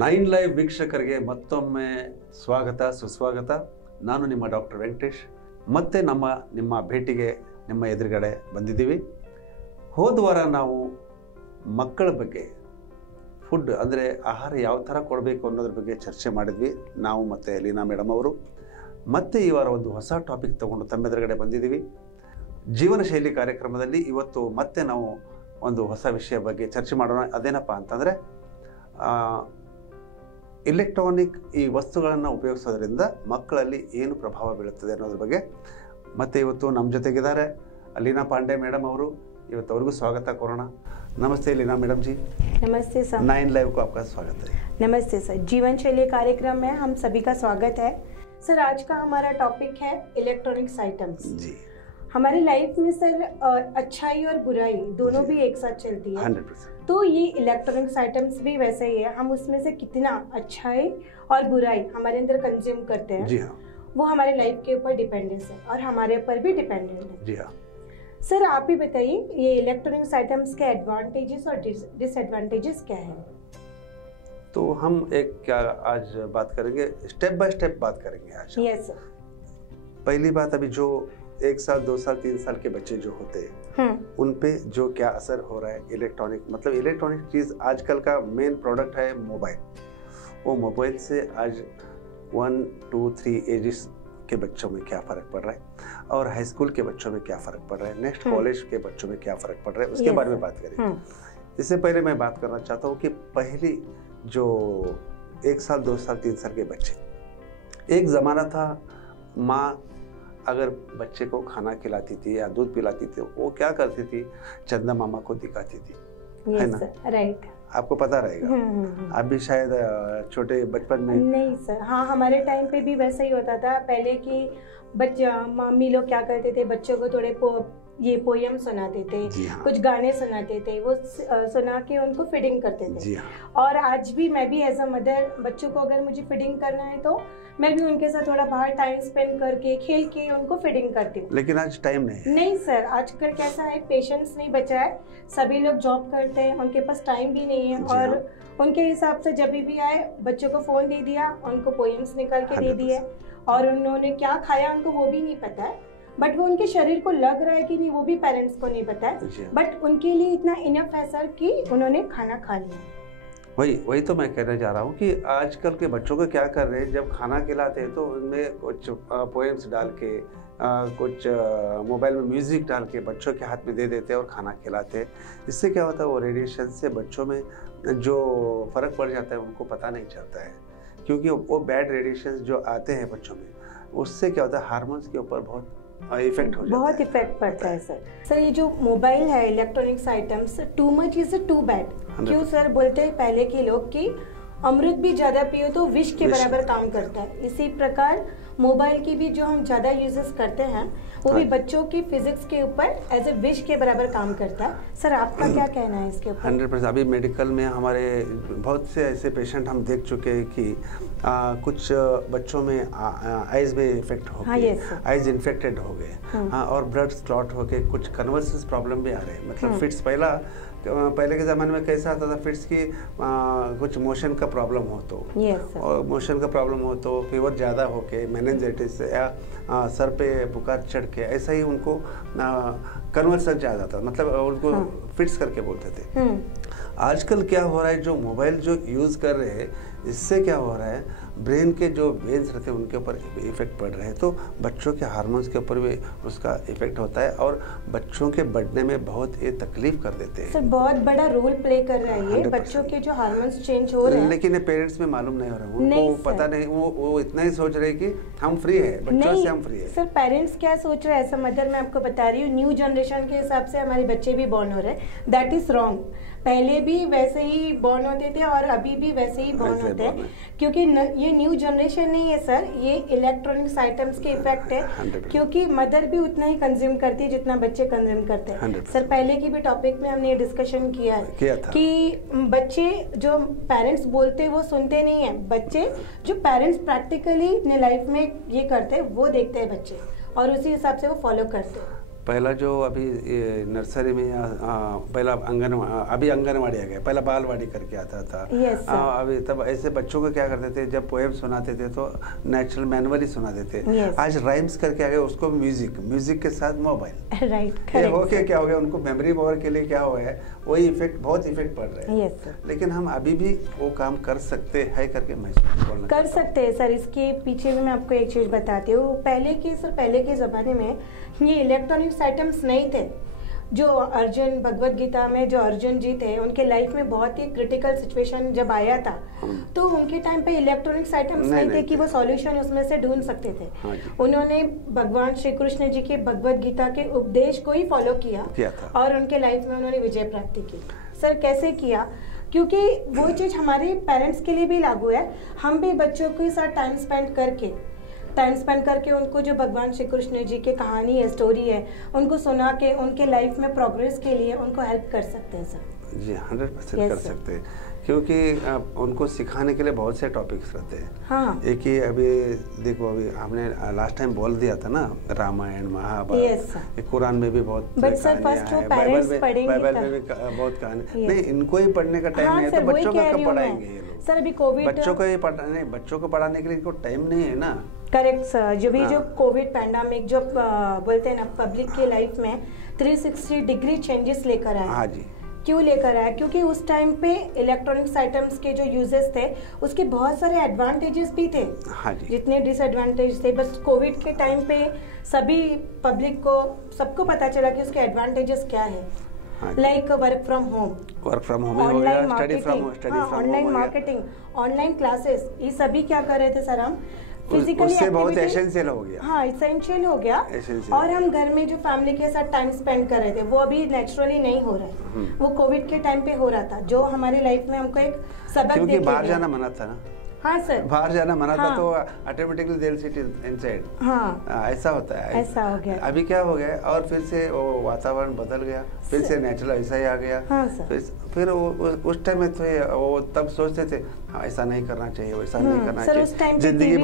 Nine live ವೀಕ್ಷಕರಿಗೆ ಮತ್ತೊಮ್ಮೆ ಸ್ವಾಗತ ಸುಸ್ವಾಗತ. ನಾನು ನಿಮ್ಮ ಡಾಕ್ಟರ್ ವೆಂಕಟೇಶ್. ಮತ್ತೆ ನಿಮ್ಮ ಭೇಟಿಗೆ ನಿಮ್ಮ ಎದುರುಗಡೆ ಬಂದಿದ್ದೀವಿ. ಹೋದ ವಾರ ನಾವು ಮಕ್ಕಳ ಬಗ್ಗೆ ಫುಡ್ ಅಂದರೆ ಆಹಾರ ಯಾವ ಥರ ಕೊಡಬೇಕು ಅನ್ನೋದ್ರ ಬಗ್ಗೆ ಚರ್ಚೆ ಮಾಡಿದ್ವಿ ನಾವು ಮತ್ತು ಲೀನಾ ಮೇಡಮ್ ಅವರು. ಮತ್ತೆ ಈ ವಾರ ಒಂದು ಹೊಸ ಟಾಪಿಕ್ ತಗೊಂಡು ತಮ್ಮ ಎದುರುಗಡೆ ಬಂದಿದ್ದೀವಿ. ಜೀವನ ಶೈಲಿ ಕಾರ್ಯಕ್ರಮದಲ್ಲಿ ಇವತ್ತು ಮತ್ತೆ ನಾವು ಒಂದು ಹೊಸ ವಿಷಯ ಬಗ್ಗೆ ಚರ್ಚೆ ಮಾಡೋಣ. ಅದೇನಪ್ಪ ಅಂತಂದರೆ ಇಲೆಕ್ಟ್ರಾನಿಕ್ ಈ ವಸ್ತುಗಳನ್ನು ಉಪಯೋಗಿಸೋದ್ರಿಂದ ಮಕ್ಕಳಲ್ಲಿ ಏನು ಪ್ರಭಾವ ಬೀಳುತ್ತದೆ ಅನ್ನೋದ್ರ ಬಗ್ಗೆ. ಮತ್ತು ಇವತ್ತು ನಮ್ಮ ಜೊತೆಗಿದ್ದಾರೆ ಲೀನಾ ಪಾಂಡೆ ಮೇಡಮ್ ಅವರು. ಇವತ್ತು ಅವ್ರಿಗೂ स्वागत कोरोना. नमस्ते लीना मैडम जी. नमस्ते सर. 9 लाइव को आपका स्वागत है. नमस्ते सर. जीवन शैली कार्यक्रम में हम सभी का स्वागत है सर. आज का हमारा टॉपिक है इलेक्ट्रॉनिक्स आइटम्स. जी. हमारी लाइफ में सर अच्छाई और बुराई दोनों भी एक साथ चलती है. 100%. तो ये इलेक्ट्रॉनिक्स आइटम्स भी वैसे ही है. हम उसमें से कितना अच्छाई और बुराई हमारे अंदर कंज्यूम करते हैं. जी हाँ. वो हमारे लाइफ के ऊपर डिपेंडेंस है और हमारे ऊपर भी डिपेंडेंट है. जी हाँ. सर आप ही बताइए ये इलेक्ट्रॉनिक्स आइटम्स के एडवांटेजेस और डिसएडवांटेजेस क्या है? तो हम एक क्या आज बात करेंगे, स्टेप बाय स्टेप बात करेंगे आज. Yes sir. पहली बात, अभी जो 1 साल 2 साल 3 साल के बच्चे जो होते हैं उन पे जो क्या असर हो रहा है इलेक्ट्रॉनिक, मतलब इलेक्ट्रॉनिक चीज़ आजकल का मेन प्रोडक्ट है मोबाइल. वो मोबाइल से आज 1 2 3 एजेस के बच्चों में क्या फ़र्क पड़ रहा है और हाई स्कूल के बच्चों में क्या फ़र्क पड़ रहा है, नेक्स्ट कॉलेज के बच्चों में क्या फ़र्क पड़ रहा है, उसके बारे में बात करेंगे. इससे पहले मैं बात करना चाहता हूँ कि पहली जो 1 साल 2 साल 3 साल के बच्चे, एक ज़माना था माँ अगर बच्चे को खाना खिलाती थी या दूध पिलाती थी वो क्या करती थी, चंदा मामा को दिखाती थी. है ना? राइट. आपको पता रहेगा. आप भी शायद छोटे बचपन में. नहीं सर. हाँ हमारे टाइम पे भी वैसा ही होता था पहले कि बच्चा मम्मी लोग क्या करते थे, बच्चों को थोड़े ये पोयम सुनाते थे. हाँ. कुछ गाने सुनाते थे, वो सुना के उनको फीडिंग करते थे. हाँ. और आज भी मैं भी एज अ मदर बच्चों को अगर मुझे फीडिंग करना है तो मैं भी उनके साथ थोड़ा बाहर टाइम स्पेंड करके खेल के उनको फीडिंग करती हूँ. लेकिन आज टाइम नहीं है. नहीं सर. आजकल कैसा है, पेशेंस नहीं बचा है. सभी लोग जॉब करते हैं, उनके पास टाइम भी नहीं है और उनके हिसाब से जब भी आए बच्चों को फ़ोन दे दिया, उनको पोएम्स निकाल के दे दिए और उन्होंने क्या खाया उनको वो भी नहीं पता है. बट वो उनके शरीर को लग रहा है कि नहीं वो भी पेरेंट्स को नहीं पता है. बट उनके लिए इतना इनफ है सर कि उन्होंने खाना खा लिया. वही तो मैं कहने जा रहा हूँ कि आजकल के बच्चों को क्या कर रहे हैं, जब खाना खिलाते हैं तो उनमें कुछ पोएम्स डाल के कुछ मोबाइल में म्यूज़िक डाल के बच्चों के हाथ में दे देते हैं और खाना खिलाते हैं. इससे क्या होता है, वो रेडिएशन से बच्चों में जो फ़र्क पड़ जाता है उनको पता नहीं चलता है, क्योंकि वो बैड रेडिएशन जो आते हैं बच्चों में उससे क्या होता है हार्मोन्स के ऊपर बहुत इफेक्ट हो जाता है. बहुत इफेक्ट पड़ता है सर. सर ये जो मोबाइल है electronics items, too much is too bad. क्यों सर? बोलते हैं पहले के लोग कि अमृत भी ज़्यादा पियो तो विष के बराबर काम करता है. इसी प्रकार मोबाइल की भी जो हम ज़्यादा यूजेस करते हैं वो भी बच्चों की फिजिक्स के ऊपर एज ए विष के बराबर काम करता है. सर आपका क्या कहना है इसके ऊपर? 100%. अभी मेडिकल में हमारे बहुत से ऐसे पेशेंट हम देख चुके हैं कि कुछ बच्चों में आइज में इफेक्ट हो गए, आइज इन्फेक्टेड हो गए. हाँ, और ब्लड क्लॉट हो गए, कुछ कन्वर्सेस प्रॉब्लम भी आ रहे हैं. मतलब फिट्स पहले के ज़माने में कैसा आता था, फिट्स की कुछ मोशन का प्रॉब्लम हो तो और मोशन का प्रॉब्लम हो तो फीवर ज़्यादा हो के मेनिंजाइटिस या सर पे बुखार चढ़ के ऐसा ही उनको कन्वर्सन ज़्यादा था, मतलब उनको फिट्स करके बोलते थे. आजकल क्या हो रहा है, जो मोबाइल जो यूज़ कर रहे हैं इससे क्या हो रहा है, ब्रेन के जो वेन्स रहते हैं उनके ऊपर इफेक्ट पड़ रहे हैं. तो बच्चों के हार्मोन्स के ऊपर भी उसका इफेक्ट होता है और बच्चों के बढ़ने में बहुत ये तकलीफ कर देते हैं. सर बहुत बड़ा रोल प्ले कर रहा है ये बच्चों के जो हार्मोन्स चेंज हो रहे हैं. लेकिन ये पेरेंट्स में मालूम नहीं हो रहा है, उनको पता नहीं. वो इतना ही सोच रहे हैं कि हम फ्री है, बच्चों से हम फ्री है. सर पेरेंट्स क्या सोच रहे हैं, ऐसा मदर मैं आपको बता रही हूँ, न्यू जनरेशन के हिसाब से हमारे बच्चे भी बॉर्न हो रहे हैं. That is wrong. पहले भी वैसे ही बॉर्न होते थे और अभी भी वैसे ही बॉर्न होते हैं, क्योंकि ये न्यू जनरेशन नहीं है सर, ये इलेक्ट्रॉनिक्स आइटम्स के इफेक्ट है. क्योंकि मदर भी उतना ही कंज्यूम करती है जितना बच्चे कंज्यूम करते हैं. सर पहले की भी टॉपिक में हमने ये डिस्कशन किया है कि बच्चे जो पेरेंट्स बोलते वो सुनते नहीं है. बच्चे जो पेरेंट्स प्रैक्टिकली अपने लाइफ में ये करते हैं वो देखते हैं बच्चे और उसी हिसाब से वो फॉलो करते हैं. पहला जो अभी नर्सरी में पहला अभी आंगनवाड़ी आ गया, पहला बालवाड़ी करके आता था। अभी तब ऐसे बच्चों को क्या करते थे, जब पोएम सुनाते थे तो नेचुरल मैनुअली सुनाते थे। आज राइम्स करके आ गए, उसको म्यूजिक के साथ मोबाइल। राइट। ये हो के क्या हो गया, उनको मेमोरी पावर के लिए क्या हुआ है, वही इफेक्ट, बहुत इफेक्ट पड़ रहे हैं। लेकिन हम अभी भी वो काम कर सकते हैं करके मैं कर सकते हैं सर। इसके पीछे भी मैं आपको एक चीज बताती हूँ। पहले के जमाने में ये इलेक्ट्रॉनिक्स आइटम्स नहीं थे। जो अर्जुन, भगवत गीता में जो अर्जुन जी थे, उनके लाइफ में बहुत ही क्रिटिकल सिचुएशन जब आया था, तो उनके टाइम पे इलेक्ट्रॉनिक्स आइटम्स नहीं थे कि वो सॉल्यूशन उसमें से ढूंढ सकते थे। उन्होंने भगवान श्री कृष्ण जी के भगवत गीता के उपदेश को ही फॉलो किया और उनके लाइफ में उन्होंने विजय प्राप्ति की। सर कैसे किया? क्योंकि वो चीज हमारे पेरेंट्स के लिए भी लागू है। हम भी बच्चों के साथ टाइम स्पेंड करके उनको जो भगवान श्री कृष्ण जी की कहानी है, स्टोरी है, उनको सुना के उनके लाइफ में प्रोग्रेस के लिए उनको हेल्प कर सकते हैं सर। जी 100% कर सकते हैं, क्योंकि उनको सिखाने के लिए बहुत से टॉपिक्स रहते हैं। हाँ। एक ही अभी देखो, अभी हमने लास्ट टाइम बोल दिया था ना, रामायण, महाभारत, कुरान में भी बहुत बाइबल में भी बहुत कहानी। नहीं, इनको ही पढ़ने का टाइम नहीं है, तो बच्चों को कब पढ़ाएंगे ये लोग? सर अभी कोविड, बच्चों को बच्चों को पढ़ाने के लिए इनको टाइम नहीं है ना। Correct sir. जो कोविड पैंडेमिक जो बोलते हैं ना, पब्लिक की लाइफ में 360 डिग्री चेंजेस लेकर आया। हाँ जी। क्यों लेकर आया? क्योंकि उस टाइम पे इलेक्ट्रॉनिक्स आइटम्स के जो यूजेस थे, उसके बहुत सारे एडवांटेजेस भी थे। हाँ जी। जितने डिसएडवांटेज थे, बस कोविड के टाइम पे सभी पब्लिक को, सबको पता चला कि उसके एडवांटेजेस क्या है। Like work from home, online marketing, online classes, ये सभी क्या कर रहे थे सर हम? फिजिकली बहुत एसेंशियल हो गया। हाँ, एसेंशियल हो गया। और हम घर में जो फैमिली के साथ टाइम स्पेंड कर रहे थे, वो अभी नेचुरली नहीं हो रहा है। वो कोविड के टाइम पे हो रहा था, जो हमारी लाइफ में हमको एक सबक, क्योंकि बाहर जाना मना था ना। हाँ सर, बाहर जाना मना था, तो automatically they will sit inside. हाँ, ऐसा होता है। ऐसा हो गया। अभी क्या हो गया, और फिर से वो वातावरण बदल गया, फिर से नेचुरल ऐसा ही आ गया। हाँ सर। फिर उस टाइम में तो वो तब सोचते थे ऐसा नहीं करना चाहिए, वैसा नहीं करना चाहिए। उस टाइम जिंदगी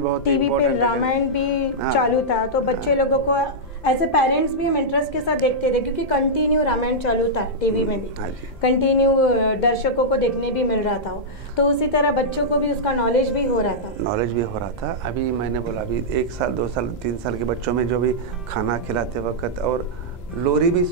बहुत टीवी पे रामायण भी चालू था, तो बच्चे लोगों को ऐसे पेरेंट्स भी हम इंटरेस्ट के साथ देखते थे, क्योंकि कंटिन्यू रामायण चालू था टीवी में भी, कंटिन्यू दर्शकों को देखने भी मिल रहा था। तो उसी तरह बच्चों को भी उसका नॉलेज भी हो रहा था। अभी मैंने बोला, अभी 1 साल 2 साल 3 साल के बच्चों में जो भी खाना खिलाते वक्त और लोरी भी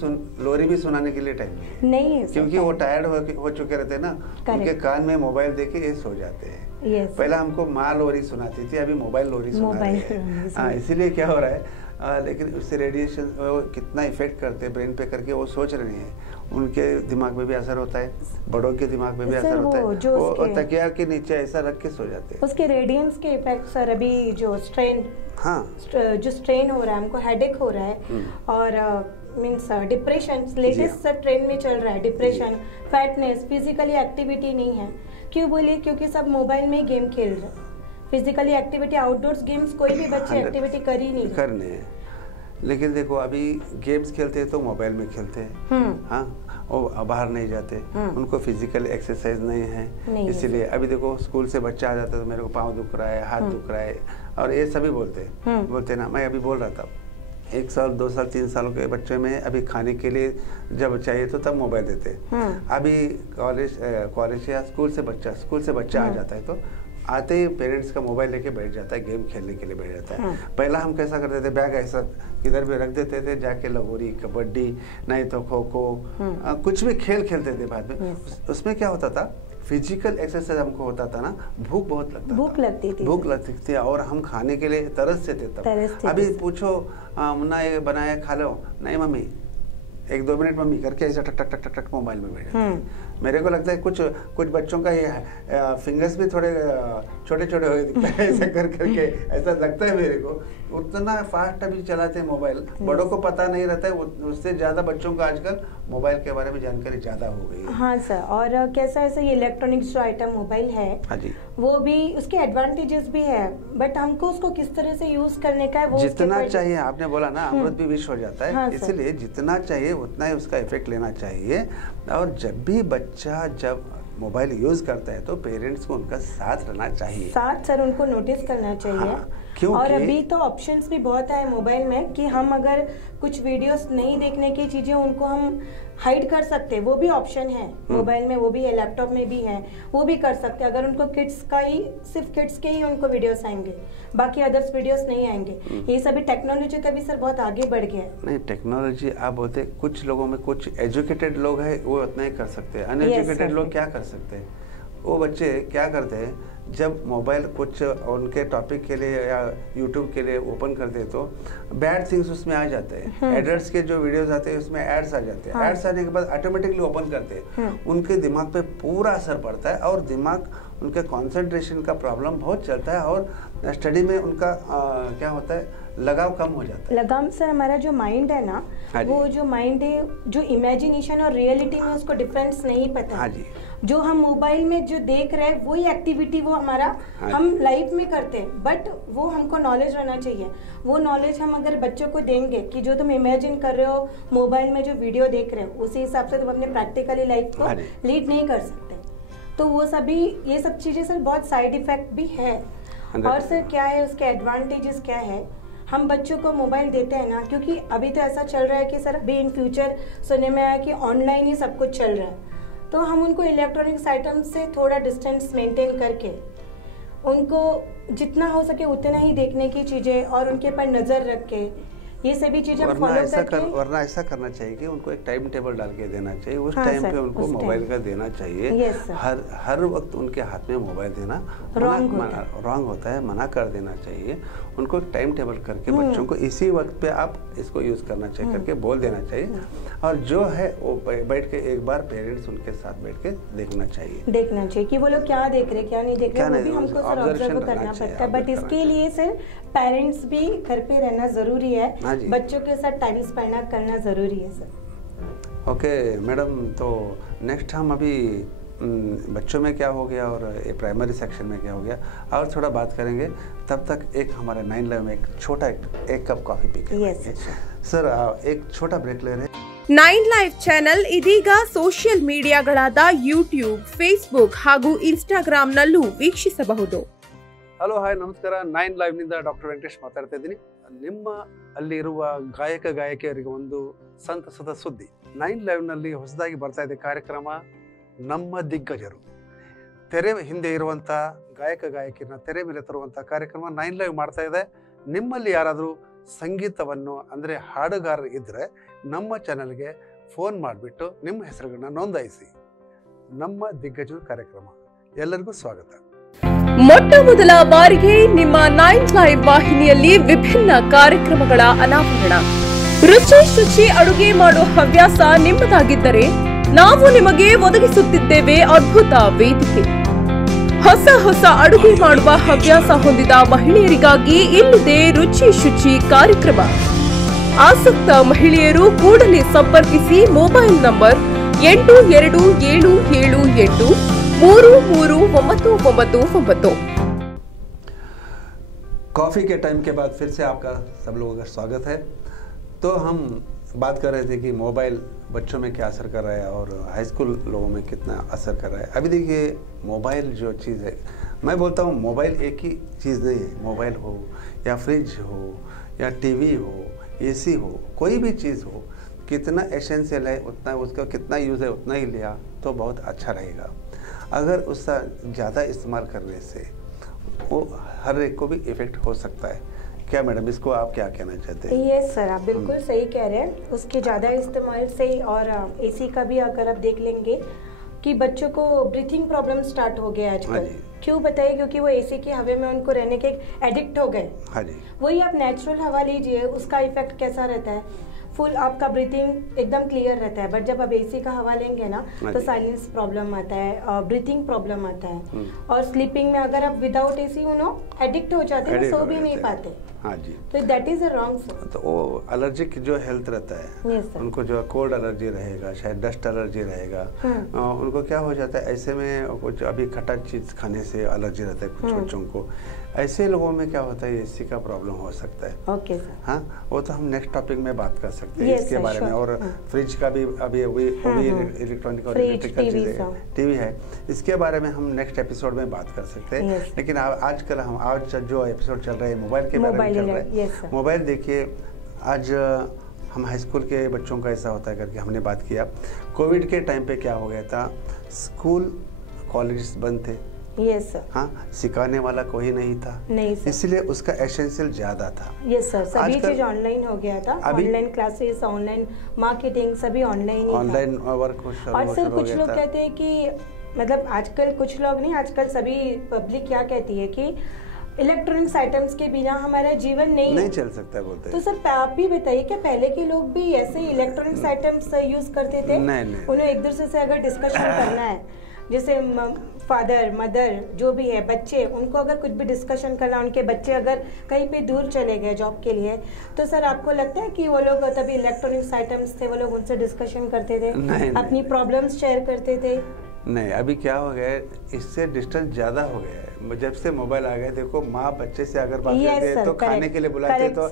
सुनाने के लिए टाइम नहीं है, क्योंकि वो टायर्ड हो चुके रहते हैं ना, उनके कान में मोबाइल देके ये सो जाते हैं। पहले हमको माँ लोरी सुनाती थी, अभी मोबाइल लोरी सुना रही है। इसीलिए क्या हो रहा है, लेकिन उससे रेडिएशन कितना इफेक्ट करते हैं ब्रेन पे करके वो सोच रहे हैं। उनके दिमाग में भी असर होता है, बड़ों के दिमाग में भी असर होता है। वो तकिया के नीचे ऐसा रख के सो जाते हैं। उसके रेडियंस के इफेक्ट सर, अभी जो स्ट्रेन हो रहा है, हमको हेडेक हो रहा है, और मीन्स डिप्रेशन लेटेस्ट ट्रेंड में चल रहा है। डिप्रेशन, फैटनेस, फिजिकली एक्टिविटी नहीं है। क्यों बोले? क्योंकि सब मोबाइल में गेम खेल रहे हैं। फिजिकली एक्टिविटी, आउटडोर्स गेम्स, कोई भी बच्चे एक्टिविटी कर ही नहीं करने हैं। लेकिन देखो, अभी गेम्स खेलते हैं तो मोबाइल में खेलते हैं। हाँ, और बाहर नहीं जाते, उनको फिजिकल एक्सरसाइज नहीं है। इसीलिए अभी देखो, स्कूल से बच्चा आ जाता है तो मेरे को पाँव दुख रहा है, हाथ दुख रहा है, और ये सभी बोलते ना। मैं अभी बोल रहा था, 1 साल 2 साल 3 साल के बच्चे में अभी खाने के लिए जब चाहिए तो तब मोबाइल देते। अभी कॉलेज या स्कूल से बच्चा आ जाता है तो आते ही पेरेंट्स का मोबाइल लेके बैठ जाता है, गेम खेलने के लिए बैठ जाता है। पहला हम कैसा करते थे, बैग ऐसा किधर भी रख देते थे, जाके लगोरी, कबड्डी, नहीं तो खो खो, कुछ भी खेल खेलते थे। बाद में उसमें क्या होता था, फिजिकल एक्सरसाइज हमको होता था ना, भूख लगती थी और हम खाने के लिए तरसते थे तब। अभी पूछो, मुन्ना ये बनाया खा लो, नहीं मम्मी, 1-2 मिनट मम्मी करके ऐसा टक टक टक टक मोबाइल में बैठ जाते हैं। मेरे को लगता है कुछ बच्चों का ये फिंगर्स भी थोड़े छोटे छोटे हो दिखते हैं, ऐसा करके ऐसा लगता है मेरे को। उतना फास्ट अभी चलाते हैं मोबाइल, बड़ों को पता नहीं रहता है, उससे ज्यादा बच्चों को आजकल मोबाइल के बारे में जानकारी ज्यादा हो गई है। हाँ सर, और कैसा ऐसा ये इलेक्ट्रॉनिक्स जो आइटम मोबाइल है, हाँ जी, वो भी उसके एडवांटेजेस भी है, बट हमको उसको किस तरह से यूज करने का है, वो जितना चाहिए। आपने बोला ना, अमृत भी विष हो जाता है। हाँ, इसलिए जितना चाहिए उतना ही उसका इफेक्ट लेना चाहिए। और जब भी बच्चा जब मोबाइल यूज करता है तो पेरेंट्स को उनका साथ रहना चाहिए, सर उनको नोटिस करना चाहिए। हाँ, और अभी तो ऑप्शंस भी बहुत है मोबाइल में कि हम अगर कुछ वीडियोस नहीं देखने की चीजें उनको हम हाइड कर सकते हैं, वो भी ऑप्शन है मोबाइल में, वो भी है, लैपटॉप में भी है, वो भी कर सकते हैं। अगर उनको किड्स का ही, सिर्फ किड्स के ही उनको वीडियोस आएंगे, बाकी अदर्स वीडियोस नहीं आएंगे। ये सभी टेक्नोलॉजी का भी सर बहुत आगे बढ़ गया है। नहीं, टेक्नोलॉजी आप बोलते कुछ लोगों में, कुछ एजुकेटेड लोग हैं वो उतना ही कर सकते हैं, अनएजुकेटेड लोग क्या कर सकते हैं? वो बच्चे क्या करते हैं, जब मोबाइल कुछ उनके टॉपिक के लिए या यूट्यूब के लिए ओपन करते हैं तो बैड थिंग्स उसमें आ जाते हैं। एडल्ट्स के जो वीडियोस आते हैं उसमें एड्स आ जाते हैं। एड्स आने के बाद ऑटोमेटिकली ओपन करते हैं, उनके दिमाग पे पूरा असर पड़ता है और दिमाग, उनके कंसंट्रेशन का प्रॉब्लम बहुत चलता है और स्टडी में उनका क्या होता है, लगाव कम हो जाता है। लगाव सर, हमारा जो माइंड है ना, वो जो माइंड है, जो इमेजिनेशन और रियलिटी में उसको डिफरेंस नहीं पता। हाँ जी। जो हम मोबाइल में जो देख रहे हैं वही एक्टिविटी वो हमारा हम लाइफ में करते हैं, बट वो हमको नॉलेज रहना चाहिए। वो नॉलेज हम अगर बच्चों को देंगे कि जो तुम इमेजिन कर रहे हो मोबाइल में, जो वीडियो देख रहे हो, उसी हिसाब से तुम अपने प्रैक्टिकली लाइफ को लीड नहीं कर सकते। तो वो सभी, ये सब चीजें सर बहुत साइड इफेक्ट भी है। और सर क्या है, उसके एडवांटेजेस क्या है? हम बच्चों को मोबाइल देते हैं ना, क्योंकि अभी तो ऐसा चल रहा है कि सर अभी इन फ्यूचर सुनने में आया कि ऑनलाइन ही सब कुछ चल रहा है, तो हम उनको इलेक्ट्रॉनिक्स आइटम से थोड़ा डिस्टेंस मेंटेन करके उनको जितना हो सके उतना ही देखने की चीज़ें और उनके पर नज़र रख के ये सभी चीजें फॉलो करके, वरना ऐसा करना चाहिए कि उनको एक टाइम टेबल डाल के देना चाहिए, उस टाइम पे उनको मोबाइल का देना चाहिए। हर वक्त उनके हाथ में मोबाइल देना रॉन्ग होता है, मना कर देना चाहिए। उनको एक टाइम टेबल करके बच्चों को इसी वक्त पे आप इसको यूज करना चाहिए करके बोल देना चाहिए, और जो है वो बैठ के एक बार पेरेंट्स उनके साथ बैठ के देखना चाहिए कि वो लोग क्या देख रहे क्या नहीं देख रहे, वो भी हमको सर ऑब्जर्व करना पड़ता है। बट इसके लिए सर पेरेंट्स भी घर पे रहना जरूरी है, बच्चों के साथ टाइम स्पेंड करना जरूरी है सर। ओके मैडम, तो नेक्स्ट हम अभी बच्चों में क्या हो गया और प्राइमरी सेक्शन में क्या हो गया और थोड़ा बात करेंगे। तब तक एक हमारे 9 लाइव में एक छोटा एक कप कॉफी पी के सर एक छोटा ब्रेक ले रहे हैं। 9 ಲೈವ್ ಚಾನೆಲ್ ಇದೀಗ ಸೋಷಿಯಲ್ ಮೀಡಿಯಾಗಳಾದ ಯೂಟ್ಯೂಬ್, ಫೇಸ್ಬುಕ್ ಹಾಗೂ ಇನ್ಸ್ಟಾಗ್ರಾಂನಲ್ಲೂ ವೀಕ್ಷಿಸಬಹುದು. ಹಲೋ ಹಾಯ್ ನಮಸ್ಕಾರ. 9 ಲೈವ್ ನಿಂದ ಡಾಕ್ಟರ್ ವೆಂಕಟೇಶ್ ಮಾತಾಡ್ತಾ ಇದ್ದೀನಿ. ನಿಮ್ಮ ಅಲ್ಲಿರುವ ಗಾಯಕಿಯರಿಗೆ ಒಂದು ಸಂತಸದ ಸುದ್ದಿ. 9 ಲೈವ್ ನಲ್ಲಿ ಹೊಸದಾಗಿ ಬರ್ತಾ ಇದೆ ಕಾರ್ಯಕ್ರಮ ನಮ್ಮ ದಿಗ್ಗಜರು. ತೆರೆ ಹಿಂದೆ ಇರುವಂತ ಗಾಯಕಿಯರನ್ನ ತೆರೆ ಮೇಲೆ ತರುವಂತ ಕಾರ್ಯಕ್ರಮ 9 ಲೈವ್ ಮಾಡ್ತಾ ಇದೆ. ನಿಮ್ಮಲ್ಲಿ ಯಾರಾದರೂ ಸಂಗೀತವನ್ನು ಅಂದರೆ ಹಾಡುಗಾರರು ಇದ್ದರೆ ನಮ್ಮ ಚಾನೆಲ್ಗೆ ಫೋನ್ ಮಾಡಿಬಿಟ್ಟು ನಿಮ್ಮ ಹೆಸರುಗಳನ್ನ ನೋಂದಾಯಿಸಿ. ನಮ್ಮ ದಿಗ್ಗಜರು ಕಾರ್ಯಕ್ರಮ ಎಲ್ಲರಿಗೂ ಸ್ವಾಗತ. ಮೊಟ್ಟ ಮೊದಲ ಬಾರಿಗೆ ನಿಮ್ಮ 9 ಲೈವ್ ವಾಹಿನಿಯಲ್ಲಿ ವಿಭಿನ್ನ ಕಾರ್ಯಕ್ರಮಗಳ ಅನಾವರಣ. ರುಚಿ ಅಡುಗೆ ಮಾಡೋ ಹವ್ಯಾಸ ನಿಮ್ಮದಾಗಿದ್ದರೆ ನಾವು ನಿಮಗೆ ಒದಗಿಸುತ್ತಿದ್ದೇವೆ ಅದ್ಭುತ ವೇದಿಕೆ. ಹೊಸ ಅಡುಗೆ ಮಾಡುವ ಹವ್ಯಾಸ ಹೊಂದಿದ ಮಹಿಳೆಯರಿಗಾಗಿ ಇಲ್ಲಿದೆ ರುಚಿ ಕಾರ್ಯಕ್ರಮ. ಆಸಕ್ತ ಮಹಿಳೆಯರು ಕೂಡಲೇ ಸಂಪರ್ಕಿಸಿ. Mobile number 8277833999. कॉफी के टाइम के बाद फिर से आपका सब लोगों का स्वागत है। तो हम बात कर रहे थे कि मोबाइल बच्चों में क्या असर कर रहा है और हाई स्कूल लोगों में कितना असर कर रहा है। अभी देखिए मोबाइल जो चीज़ है, मैं बोलता हूँ मोबाइल एक ही चीज़ नहीं है। मोबाइल हो या फ्रिज हो या टीवी हो, एसी हो, कोई भी चीज़ हो, कितना एसेंशियल है उतना उसका कितना यूज़ है उतना ही लिया तो बहुत अच्छा रहेगा। अगर उसका ज़्यादा इस्तेमाल करने से वो हर एक को भी इफ़ेक्ट हो सकता है। क्या मैडम, इसको आप क्या कहना चाहते हैं? यस सर, आप बिल्कुल सही कह रहे हैं। उसके ज़्यादा इस्तेमाल से और एसी का भी अगर आप देख लेंगे कि बच्चों को ब्रीथिंग प्रॉब्लम स्टार्ट हो गया आजकल। क्यों बताइए? क्योंकि वो एसी की हवा में उनको रहने के एडिक्ट हो गए। हाँ जी। वही आप नेचुरल हवा लीजिए, उसका इफेक्ट कैसा रहता है, फुल आपका ब्रीथिंग एकदम क्लियर रहता है। बट जब आप एसी का हवा लेंगे ना तो साइलेंस प्रॉब्लम आता है, ब्रीथिंग प्रॉब्लम आता है, और स्लीपिंग में अगर आप विदाउट एसी एडिक्ट हो जाते हैं, सो भी नहीं पाते। हाँ जी, तो दैट इज अ रॉन्ग। तो वो एलर्जिक जो हेल्थ रहता है, उनको जो कोल्ड एलर्जी रहेगा, शायद डस्ट एलर्जी रहेगा, उनको क्या हो जाता है ऐसे में, कुछ अभी खट्टा चीज खाने से एलर्जी रहता है कुछ बच्चों को, ऐसे लोगों में क्या होता है एसी का प्रॉब्लम हो सकता है। Okay sir. हाँ, वो तो हम नेक्स्ट टॉपिक में बात कर सकते हैं इसके बारे में। और फ्रिज का भी अभी वो भी इलेक्ट्रॉनिक और इलेक्ट्रिकल चीजें, टीवी है, इसके बारे में हम नेक्स्ट एपिसोड में बात कर सकते हैं। लेकिन आजकल हम आज जो एपिसोड चल रहा है मोबाइल के बारे में चल रहा है। मोबाइल देखिए, आज हम हाई स्कूल के बच्चों का ऐसा होता है करके हमने बात किया। कोविड के टाइम पे क्या हो गया था, स्कूल कॉलेज बंद थे। Yes sir. हाँ, सिखाने वाला कोई नहीं था, नहीं सर, इसलिए उसका एसेंशियल ज्यादा था। यस सर, सभी चीज ऑनलाइन हो गया था, ऑनलाइन क्लासेस, ऑनलाइन मार्केटिंग, सभी ऑनलाइन ही, ऑनलाइन वर्क। और सर कुछ लोग कहते हैं कि मतलब आजकल कुछ लोग नहीं, आजकल सभी पब्लिक क्या कहती है कि इलेक्ट्रॉनिक्स आइटम्स के बिना हमारा जीवन नहीं चल सकता बोलते हैं। तो सर आप भी बताइए कि पहले के लोग भी ऐसे ही इलेक्ट्रॉनिक्स आइटम्स यूज करते थे? नहीं। उन्हें एक दूसरे से अगर डिस्कशन करना है, जैसे फादर मदर जो भी है, बच्चे, उनको अगर कुछ भी डिस्कशन करना, उनके बच्चे अगर कहीं पे दूर चले गए जॉब के लिए, तो सर आपको लगता है कि वो लोग तभी इलेक्ट्रॉनिक्स आइटम्स थे, वो लोग उनसे डिस्कशन करते थे, अपनी प्रॉब्लम्स शेयर करते थे? नहीं, अभी क्या हो गया है, इससे डिस्टेंस ज्यादा हो गया है। जब से मोबाइल आ गए, देखो माँ बच्चे से अगर बात करते हैं तो खाने के लिए बुलाते हैं तो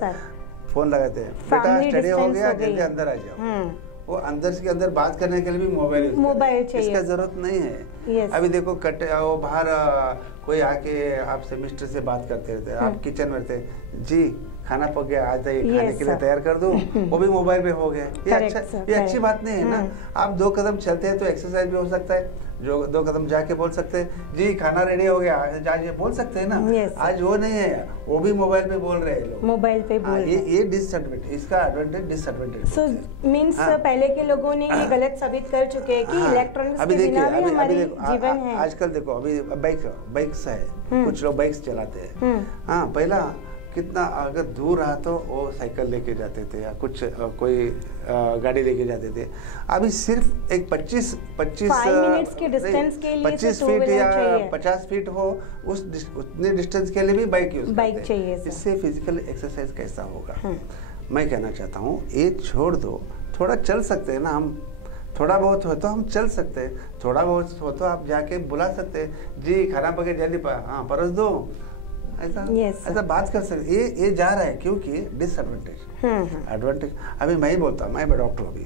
फोन लगाते हैं, बेटा स्टडी हो गया, जल्दी अंदर आ जाओ। वो अंदर से अंदर बात करने के लिए भी मोबाइल चाहिए, इसका जरूरत नहीं है। अभी देखो वो बाहर कोई आके आपसे मिस्टर से बात करते रहते, आप किचन में रहते, जी खाना पक गया, आज खाने के लिए तैयार कर दूं, वो भी मोबाइल पे हो गया। ये अच्छी बात नहीं है ना। आप 2 कदम चलते हैं तो एक्सरसाइज भी हो सकता है, जो 2 कदम जाके बोल सकते हैं जी खाना रेडी हो गया, आज ये बोल सकते हैं ना। आज वो नहीं है, वो भी मोबाइल पे बोल रहे हैं लोग, मोबाइल पे बोल रहे हैं। ये डिसएडवांटेज, इसका एडवांटेज डिसएडवांटेज। सो मींस पहले के लोगों ने ये गलत साबित कर चुके हैं कि इलेक्ट्रॉनिक्स के बिना भी हमारी जीवन है। आजकल देखो, अभी बाइक्स है, कुछ लोग बाइक्स चलाते हैं। हाँ, पहला कितना अगर दूर रहा तो वो साइकिल लेके जाते थे या कुछ कोई गाड़ी लेके जाते थे। अभी सिर्फ एक 25 मिनट्स के डिस्टेंस के लिए 25 फीट या 50 फीट हो, उतने डिस्टेंस के लिए भी बाइक यूज चाहिए। इससे फिजिकल एक्सरसाइज कैसा होगा? मैं कहना चाहता हूँ ये छोड़ दो, थोड़ा चल सकते हैं ना हम, थोड़ा बहुत हो तो हम चल सकते हैं, थोड़ा बहुत हो तो आप जाके बुला सकते हैं, जी खाना पके जल्दी हाँ परस दो, ऐसा बात कर सकते। ये जा रहा है क्योंकि डिसएडवांटेज। एडवांटेज अभी मैं ही बोलता हूँ, मैं डॉक्टर अभी,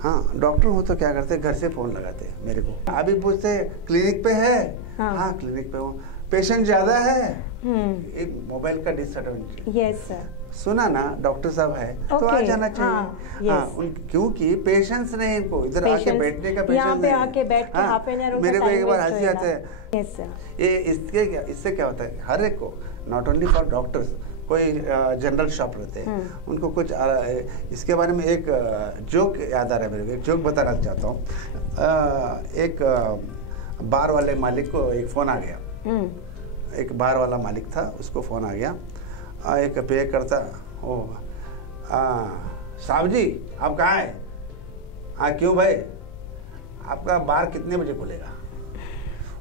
हाँ डॉक्टर हूँ तो क्या करते, घर से फोन लगाते मेरे को, अभी पूछते क्लिनिक पे है? हाँ क्लिनिक पे हूँ, पेशेंट ज्यादा है। एक मोबाइल का डिसएडवांटेज। यस सर, सुना ना डॉक्टर साहब है तो आ जाना चाहिए। हाँ, क्योंकि पेशेंस नहीं इनको, इधर आके बैठने का पेशेंस नहीं, आके बैठ के हाफ एन आवर मेरे को एक बार हंसी आते हैं। ये इससे क्या होता है, हर एक को, नॉट ओनली फॉर डॉक्टर्स, कोई जनरल शॉप रहते हैं उनको कुछ इसके बारे में एक जोक याद आ रहा है मेरे को, एक जोक बताना चाहता हूँ। एक बार वाले मालिक को एक फोन आ गया, एक बार वाला मालिक था, उसको फोन आ गया, एक पे करता, ओ साहब जी आप कहाँ हैं? हाँ क्यों भाई, आपका बार कितने बजे खुलेगा?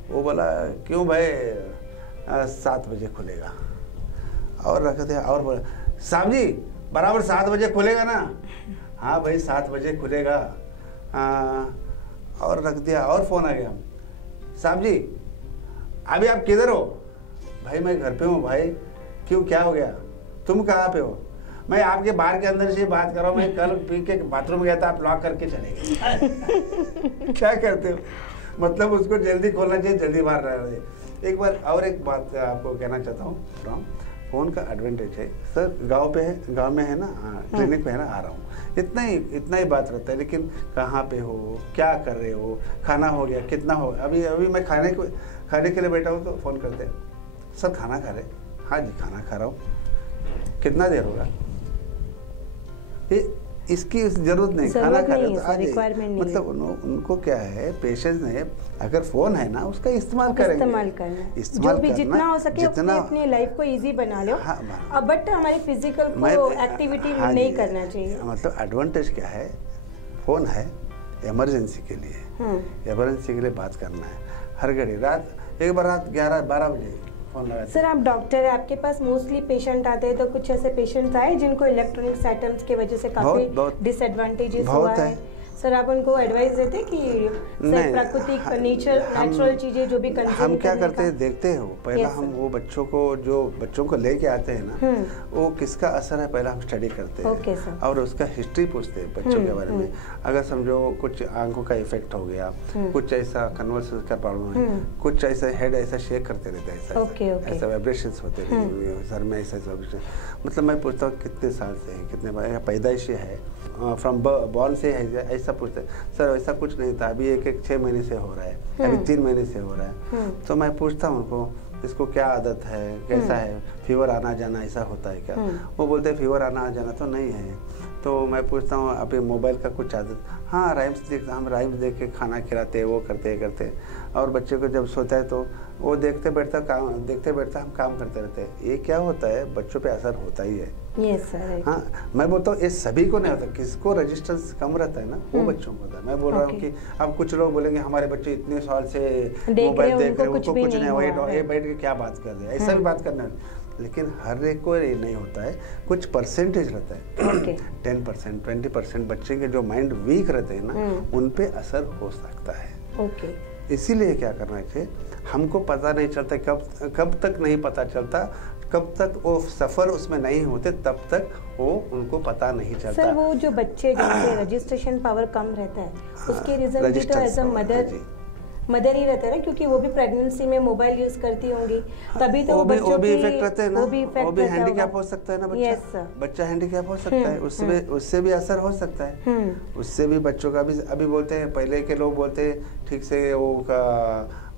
वो बोला क्यों भाई 7 बजे खुलेगा। और रखते हैं, और बोला साहब जी बराबर 7 बजे खुलेगा ना? हाँ भाई 7 बजे खुलेगा। और रख दिया, और फोन आ गया, साहब जी अभी आप किधर हो? भाई मैं घर पे हूँ। भाई क्यों, क्या हो गया? तुम कहाँ पे हो? मैं आपके बार के अंदर से बात कर रहा हूँ, मैं कल पी के बाथरूम गया था, आप लॉक करके चले गए। क्या करते हो? मतलब उसको जल्दी खोलना चाहिए, जल्दी बाहर रहना चाहिए। एक बार और एक बात आपको कहना चाहता हूँ, फोन का एडवांटेज है सर, गांव पे है, गांव में है ना, क्लिनिक पे है ना, आ रहा हूँ, इतना ही बात रहता है, लेकिन कहाँ पे हो, क्या कर रहे हो, खाना हो गया, कितना हो, अभी मैं खाने के लिए बैठा हूँ तो फोन करते हैं, सर खाना खा रहे? हाँ जी खाना खा रहा हूँ। कितना देर होगा? इसकी जरूरत नहीं, खाना खा रहे तो मतलब उनको क्या है, पेशेंस नहीं है। अगर फोन है ना उसका इस्तेमाल करेंगे, जो भी जितना हो सके अपनी लाइफ को इजी बना लो। हाँ, बट हमारी फिजिकल को एक्टिविटी नहीं करना चाहिए। मतलब एडवांटेज क्या है, फोन है इमरजेंसी के लिए, इमरजेंसी के लिए बात करना है हर घड़ी। एक बार रात 11-12 बजे फोन लगाते। सर आप डॉक्टर है, आपके पास मोस्टली पेशेंट आते हैं, तो कुछ ऐसे पेशेंट्स आए जिनको इलेक्ट्रॉनिक्स आइटम्स की वजह से काफी डिसएडवांटेजेस हुआ है? सर आप उनको एडवाइस देते कि प्राकृतिक नेचुरल चीजें जो भी हम क्या करते हैं देखते हैं, पहला हम वो बच्चों को लेके आते हैं ना, वो किसका असर है पहला हम स्टडी करते हैं और उसका हिस्ट्री पूछते हैं बच्चों के बारे में। अगर समझो कुछ आंखों का इफेक्ट हो गया, कुछ ऐसा कन्वर्सेशन का प्रॉब्लम है, कुछ ऐसा हेड ऐसा शेक करते रहते हैं, ऐसा वाइब्रेशंस होते हैं सर में, ऐसा वाइब्रेशन, मतलब मैं पूछता हूँ कितने साल से है, कितने पैदाइशी है, फ्रॉम बॉर्न से है, ऐसा पूछते सर ऐसा कुछ नहीं था, अभी 6 महीने से हो रहा है, अभी 3 महीने से हो रहा है। तो मैं पूछता हूँ उनको इसको क्या आदत है, कैसा है, फीवर आना जाना ऐसा होता है क्या? वो बोलते हैं फीवर आना जाना तो नहीं है। तो मैं पूछता हूँ अभी मोबाइल का कुछ आदत, हाँ हम राइम्स देख के खाना खिलाते वो करते और बच्चे को जब सोता है तो वो देखते बैठता हम काम करते रहते हैं। ये क्या होता है, बच्चों पे असर होता ही है। Yes sir. हाँ मैं बोलता हूँ ये सभी को नहीं होता, किसको रेजिस्टेंस कम रहता है ना वो बच्चों को होता है। मैं बोल रहा हूँ कि अब कुछ लोग बोलेंगे हमारे बच्चे इतने साल से मोबाइल देख रहे हैं, उनको कुछ नहीं, बैठ के क्या बात कर रहे हैं, ऐसा भी बात करना, लेकिन हर एक को ये नहीं होता है, कुछ परसेंटेज रहता है। 10%, 20% बच्चे के जो माइंड वीक रहते हैं ना, उन पे असर हो सकता है। इसीलिए क्या करना चाहिए, हमको पता नहीं चलता, कब तक नहीं पता चलता, कब तक वो सफर उसमें नहीं होते तब तक वो उनको पता नहीं चलता। सर वो जो बच्चे जिनके रजिस्ट्रेशन पावर कम रहता है, उसके रीजन भी तो एज अ मदर ही रहता है ना, क्योंकि वो भी प्रेगनेंसी में मोबाइल यूज करती होंगी, तभी तो वो भी इफेक्ट रहते हैं ना, वो भी हैंडीकैप हो सकता है ना बच्चा हैंडीकैप हो सकता है, उससे भी असर हो सकता है, उससे भी बच्चों का भी। अभी बोलते हैं पहले के लोग बोलते हैं ठीक से वो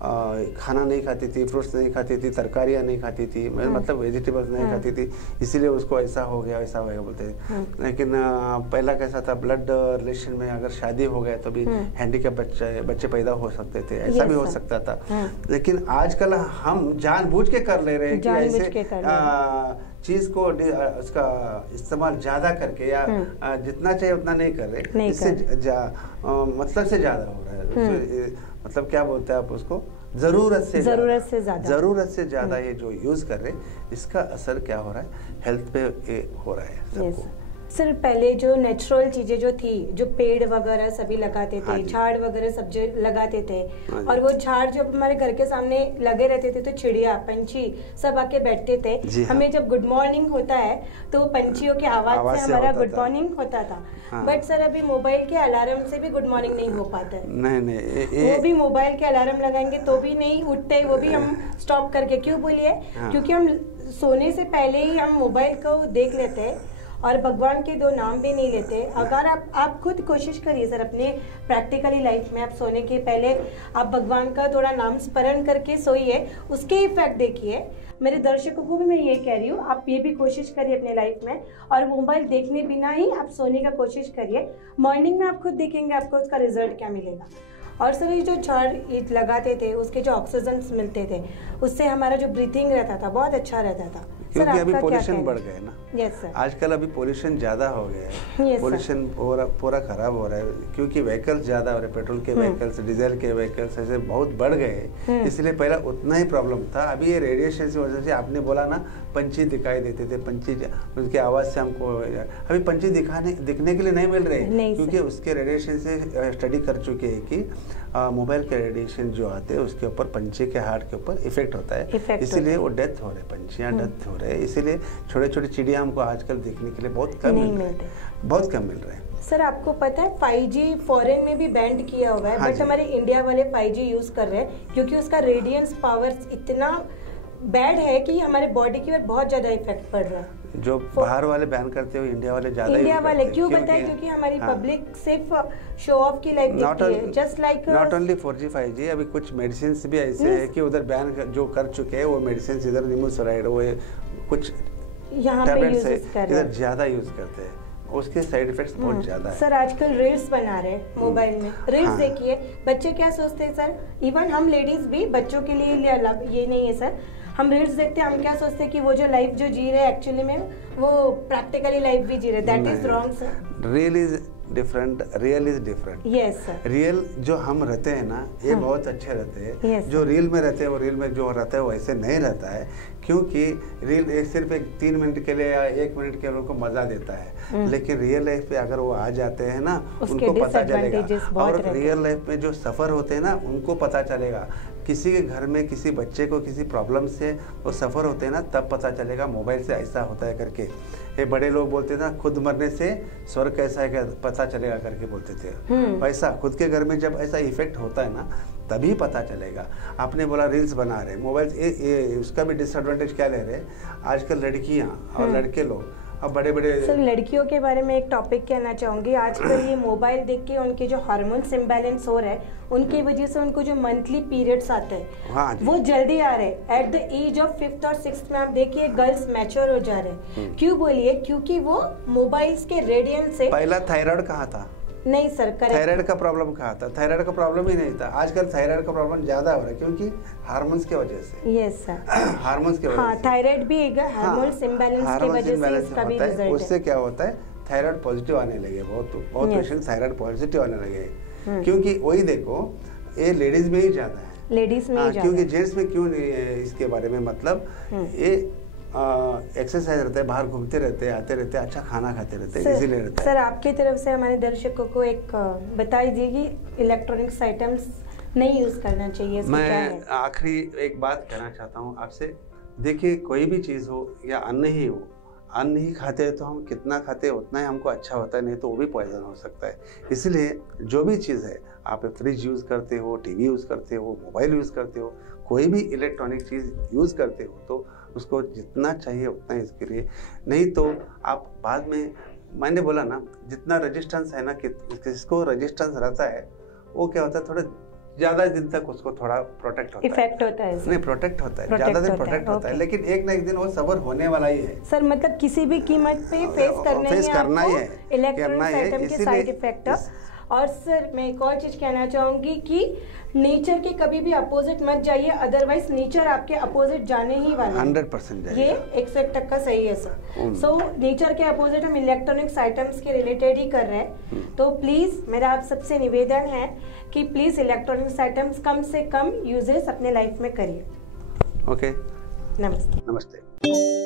खाना नहीं खाती थी, फ्रूट्स नहीं खाती थी, तरकारियाँ नहीं खाती थी, मतलब वेजिटेबल्स नहीं खाती थी, इसीलिए उसको ऐसा हो गया वैसा हो गया बोलते हैं। लेकिन पहला कैसा था, ब्लड रिलेशन में अगर शादी हो गया तो भी हैंडीकैप बच्चे पैदा हो सकते थे, ऐसा भी हो सकता था। लेकिन आजकल हम जानबूझ के कर ले रहे हैं कि ऐसे चीज को उसका इस्तेमाल ज्यादा करके या जितना चाहिए उतना नहीं कर रहे, इससे मतलब से ज्यादा हो रहा है। मतलब क्या बोलते हैं आप उसको, जरूरत से ज्यादा ये जो यूज कर रहे, इसका असर क्या हो रहा है, हेल्थ पे हो रहा है सबको। सर पहले जो नेचुरल चीजें जो थी, जो पेड़ वगैरह सभी लगाते थे, झाड़ वगैरह सब जो लगाते थे, और वो झाड़ जब हमारे घर के सामने लगे रहते थे तो चिड़िया पंछी सब आके बैठते थे। हमें जब गुड मॉर्निंग होता है तो पंछियों की आवाज से हमारा गुड मॉर्निंग होता था। बट सर अभी मोबाइल के अलार्म से भी गुड मॉर्निंग नहीं हो पाता है। नहीं, वो भी मोबाइल के अलार्म लगाएंगे तो भी नहीं उठते, वो भी हम स्टॉप करके, क्यों बोलिए, क्योंकि हम सोने से पहले ही हम मोबाइल को देख लेते हैं और भगवान के 2 नाम भी नहीं लेते। अगर आप खुद कोशिश करिए सर अपने प्रैक्टिकली लाइफ में, आप सोने के पहले आप भगवान का थोड़ा नाम स्मरण करके सोइए, उसके इफेक्ट देखिए। मेरे दर्शकों को भी मैं ये कह रही हूँ, आप ये भी कोशिश करिए अपने लाइफ में, और मोबाइल देखने बिना ही आप सोने का कोशिश करिए। मॉर्निंग में आप खुद देखेंगे आपको उसका रिजल्ट क्या मिलेगा। और सर ये जो झाड़ लगाते थे, उसके जो ऑक्सीजन मिलते थे, उससे हमारा जो ब्रीथिंग रहता था बहुत अच्छा रहता था। क्योंकि अभी पोल्यूशन बढ़ गए ना। Yes sir. आजकल अभी पोल्यूशन ज्यादा हो गया है, पोल्यूशन पूरा खराब हो रहा है, क्योंकि व्हीकल्स ज्यादा हो रहे, पेट्रोल के व्हीकल्स, डीजल के व्हीकल्स ऐसे बहुत बढ़ गए, इसलिए पहला उतना ही प्रॉब्लम था। अभी ये रेडिएशन की वजह से, आपने बोला ना पंछी दिखाई देते थे, पंछी उनकी आवाज से हमको, अभी पंछी दिखने के लिए नहीं मिल रहे, क्योंकि उसके रेडिएशन से स्टडी कर चुके हैं कि मोबाइल के रेडिएशन जो आते हैं उसके ऊपर पंछी के हार्ट के ऊपर इफेक्ट होता है, इसीलिए वो डेथ हो रहे, पंछियाँ डेथ हो रहे, इसीलिए छोटे छोटे चिड़िया हमको आजकल देखने के लिए बहुत कम मिल रहे हैं। सर आपको पता है 5G फॉरेन में भी बैंड किया हुआ है, बट हमारे इंडिया वाले 5G यूज कर रहे हैं, क्योंकि उसका रेडियंस पावर इतना बैड है कि हमारे बॉडी की ओर बहुत ज्यादा इफेक्ट पड़ रहा है। जो बाहर वाले बैन करते हो, इंडिया वाले ज्यादा, इंडिया वाले क्यों बताए, क्योंकि हमारी पब्लिक सिर्फ शो ऑफ की लाइफ देखती है, just like not only 4G 5G, अभी कुछ मेडिसिन भी ऐसे है कि उधर बैन जो कर चुके हैं, वो मेडिसिन इधर निमोसराइड वो कुछ यहाँ पे यूज कर रहे हैं, इधर ज्यादा यूज करते हैं, उसके साइड इफेक्ट्स बहुत ज्यादा है। सर आजकल रील्स बना रहे हैं मोबाइल में, रील्स देखिए, बच्चे क्या सोचते हैं सर, इवन हम लेडीज भी, बच्चों के लिए ये नहीं है सर, हम रील्स देखते हैं, हम क्या सोचते हैं कि वो जो लाइफ जो जी रहे एक्चुअली में वो प्रैक्टिकली लाइफ भी जी रहे, that is wrong sir. Different, real is different. Yes sir. Real जो हम रहते हैं ना, ये बहुत अच्छे रहते हैं। जो रील में रहते हैं वो रील में जो रहता है वो ऐसे नहीं रहता है, क्योंकि रील सिर्फ 3 मिनट के लिए या 1 मिनट के लिए उनको मजा देता है, लेकिन रियल लाइफ पे अगर वो आ जाते हैं ना, उनको पता चलेगा। और रियल लाइफ में जो सफर होते हैं ना, उनको पता चलेगा। किसी के घर में किसी बच्चे को किसी प्रॉब्लम से वो सफ़र होते हैं ना, तब पता चलेगा मोबाइल से ऐसा होता है करके। ये बड़े लोग बोलते थे ना, खुद मरने से स्वर्ग कैसा है पता चलेगा करके बोलते थे। वैसा खुद के घर में जब ऐसा इफेक्ट होता है ना, तभी पता चलेगा। आपने बोला रील्स बना रहे मोबाइल, उसका भी डिसएडवांटेज क्या ले रहे आजकल लड़कियां और लड़के लोग। अब बड़े बड़े सर लड़कियों के बारे में एक टॉपिक कहना चाहूँगी। आजकल ये मोबाइल देख के उनके जो हार्मोन्स इम्बैलेंस हो रहे हैं, उनकी वजह से उनको जो मंथली पीरियड्स आते हैं, हाँ, वो जल्दी आ रहे हैं। At the age of 5th और 6th में आप देखिए गर्ल्स मैच्योर हो जा रहे हैं। क्यों बोलिए? क्योंकि वो मोबाइल्स के रेडियंस से। पहला थायराइड कहाँ था? नहीं सर, थायराइड का प्रॉब्लम कहा था? थायराइड का प्रॉब्लम ही नहीं था। आजकल थायराइड का प्रॉब्लम ज्यादा हो रहा है, क्योंकि हार्मोन्स की वजह से। यस सर, हार्मोन्स की वजह से। थायराइड भी एक हार्मोन्स इंबैलेंस की वजह से इसका भी रिजल्ट है। उससे क्या होता है, थायराइड पॉजिटिव आने लगे। बहुत पेशेंट थायराइड पॉजिटिव आने लगे, क्योंकि वही देखो ये लेडीज में ही ज्यादा है। लेडीज में ही ज्यादा, क्योंकि जेंट्स में क्यों नहीं है इसके बारे में? मतलब ये एक्सरसाइज रहते हैं, बाहर घूमते रहते हैं, आते रहते हैं, अच्छा खाना खाते रहते हैं, इसीलिए रहता है। सर आपकी तरफ से हमारे दर्शकों को एक बता दीजिए कि इलेक्ट्रॉनिक्स आइटम्स नहीं यूज करना चाहिए। मैं आखिरी एक बात कहना चाहता हूँ आपसे। देखिए कोई भी चीज़ हो या अन्न ही हो, अन्न ही खाते हैं तो हम कितना खाते हैं उतना ही हमको अच्छा होता है, नहीं तो वो भी पॉइजन हो सकता है। इसलिए जो भी चीज़ है, आप फ्रिज यूज़ करते हो, टीवी यूज़ करते हो, मोबाइल यूज़ करते हो, कोई भी इलेक्ट्रॉनिक चीज़ यूज़ करते हो, तो उसको जितना चाहिए उतना इसके लिए, नहीं तो आप बाद में, मैंने बोला ना, जितना रेजिस्टेंस है ना, किसको रेजिस्टेंस रहता है वो क्या होता है, थोड़ा ज्यादा दिन तक उसको थोड़ा प्रोटेक्ट होता है, इफेक्ट होता है। नहीं प्रोटेक्ट होता है, ज्यादा दिन प्रोटेक्ट होता है, लेकिन एक ना एक दिन वो सबर होने वाला ही है। सर मतलब किसी भी कीमत पे फेस करना ही है इलेक्ट्रॉनिक आइटम के साइड इफेक्ट। और सर मैं एक और चीज कहना चाहूंगी कि नेचर के कभी भी अपोजिट मत जाइए, अदरवाइज नेचर आपके अपोजिट जाने ही वाला है। 100% ये 100% सही है सर। सो नेचर के अपोजिट हम इलेक्ट्रॉनिक्स आइटम्स के रिलेटेड ही कर रहे हैं। तो प्लीज मेरा आप सबसे निवेदन है कि प्लीज इलेक्ट्रॉनिक्स आइटम्स कम से कम यूजेस अपने लाइफ में करिए। ओके, नमस्ते। नमस्ते।